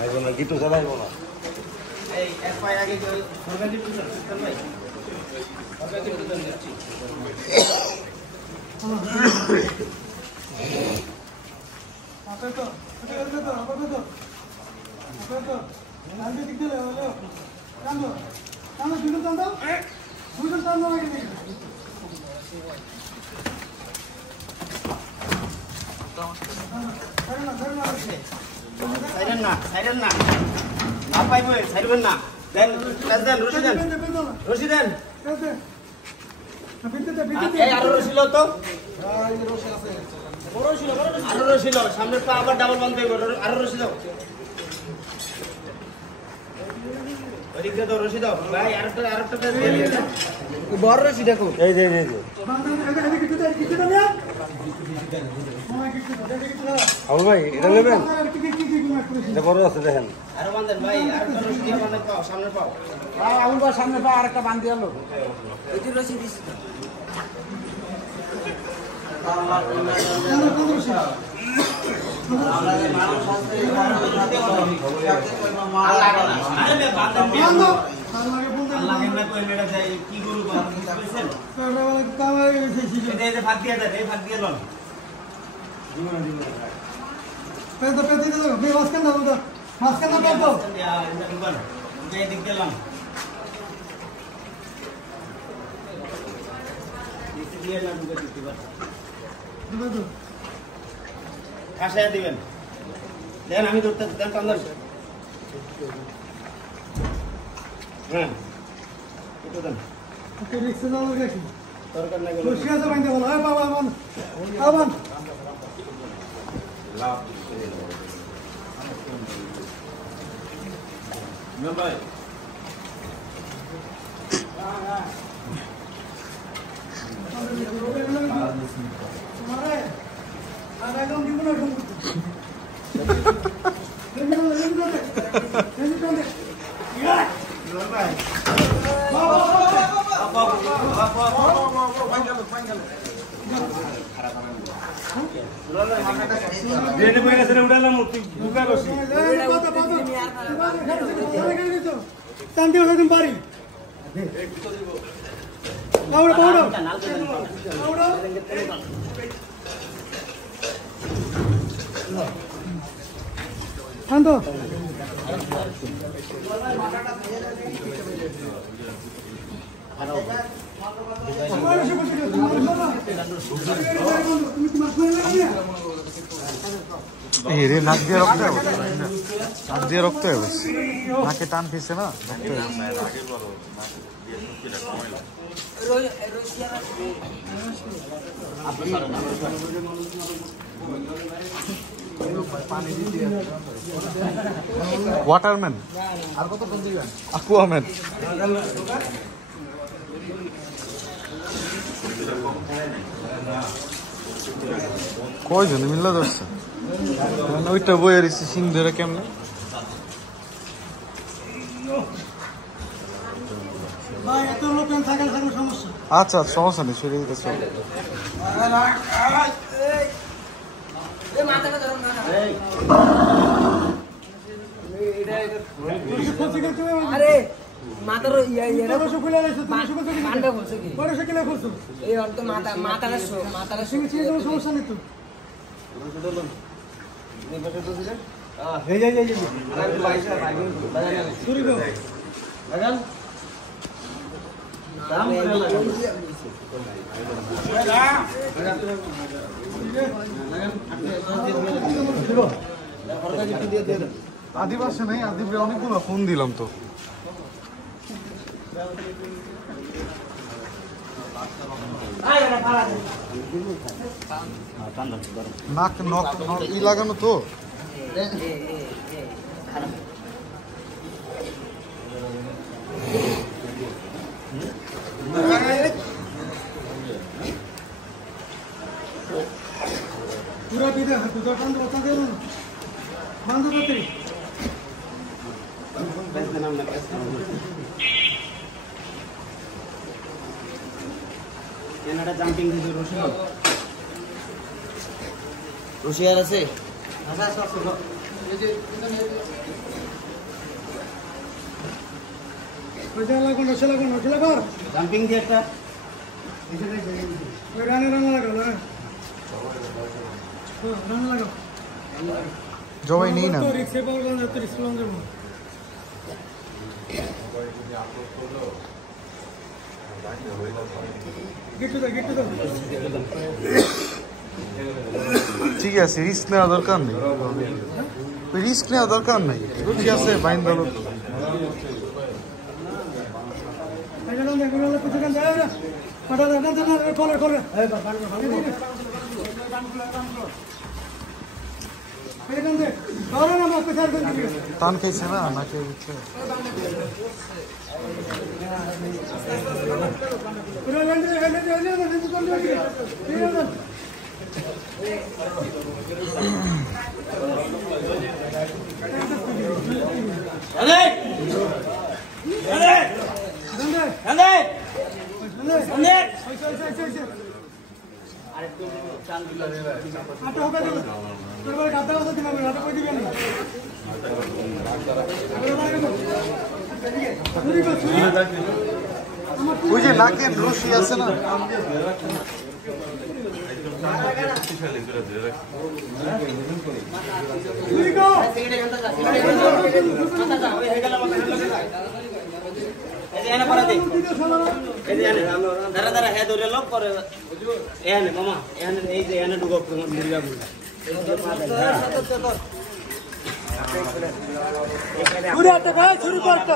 আইব না গিটু চালাইব না এই এক পায় আগে সরকার গিটু চালাইছেন ভাই সরকার গিটু চালাচ্ছি আপে তো আন্টি দিতে হলো কান্দো দুজন কান্দো লাগে নি সাইরেন না না পাইবো সাইরবেন না দেন রশি দেন এই আরো রশি লও তো আরো রশি লও সামনের পা আবার ডাবল বাঁধতে হবে আরো রশি দাও ওদিকে দাও রশি দাও ভাই আরেকটা দিয়ে দিন বড় রশি দেখো এই যে আবুল ভাই এটা নেবেন এটা বড় আছে দেখেন আরো বাঁধেন ভাই আরেকটা রশি দিয়ে বাঁধেন পাও সামনে পাও আবুল ভাই সামনে পা আরেকটা বাঁধ দিয়ালো এই যে রশি দিছি কি গরু ভাগ দিয়ে দেন এই ভাগ দিয়ে লন দিক দিলাম খাসায় দিবেন দেন আমি ধরতে দেন কান্দার হ্যাঁ একটু দেন দরকার নাই ভাই পারি শান্ত রে নাক দিয়ে রক্ত নাক দিয়ে রক্ত হয়ে গেছে নাকে টান খেয়েছে না ওয়াটারম্যান আর কত আকুয়াম্যান কয়জন মিল্লা ধরছে ওইটা বইয়ে দিচ্ছে সিং ধরে কেমনে আচ্ছা সমস্যা নেই সরিয়ে দিতে চল আরে মাথার মাথার সমস্যা নেই তো আদিব আসে নাই আদিবরে অনেকগুলো ফোন দিলাম তো নাক নক ই লাগানো তো पूरा पीते हैं तो बंद बता दे बंद करते এনাটা জাম্পিং দিতে রশিয়ার আছে জাম্পিং দিয়ে একটা জবাই নেই না ঠিক আছে রিস্ক নেওয়া দরকার নেই রিস্ক নেওয়া দরকার নেই ঠিক আছে বাইন দল টান খাইছে না নাকি বুঝছে ওই যে নাকের রশি আছে না দাঁড়া হ্যাঁ ধরে লোক করে এখানে মামা এখানে এই যে এখানে ঢুকো মুরগা শুরু করতো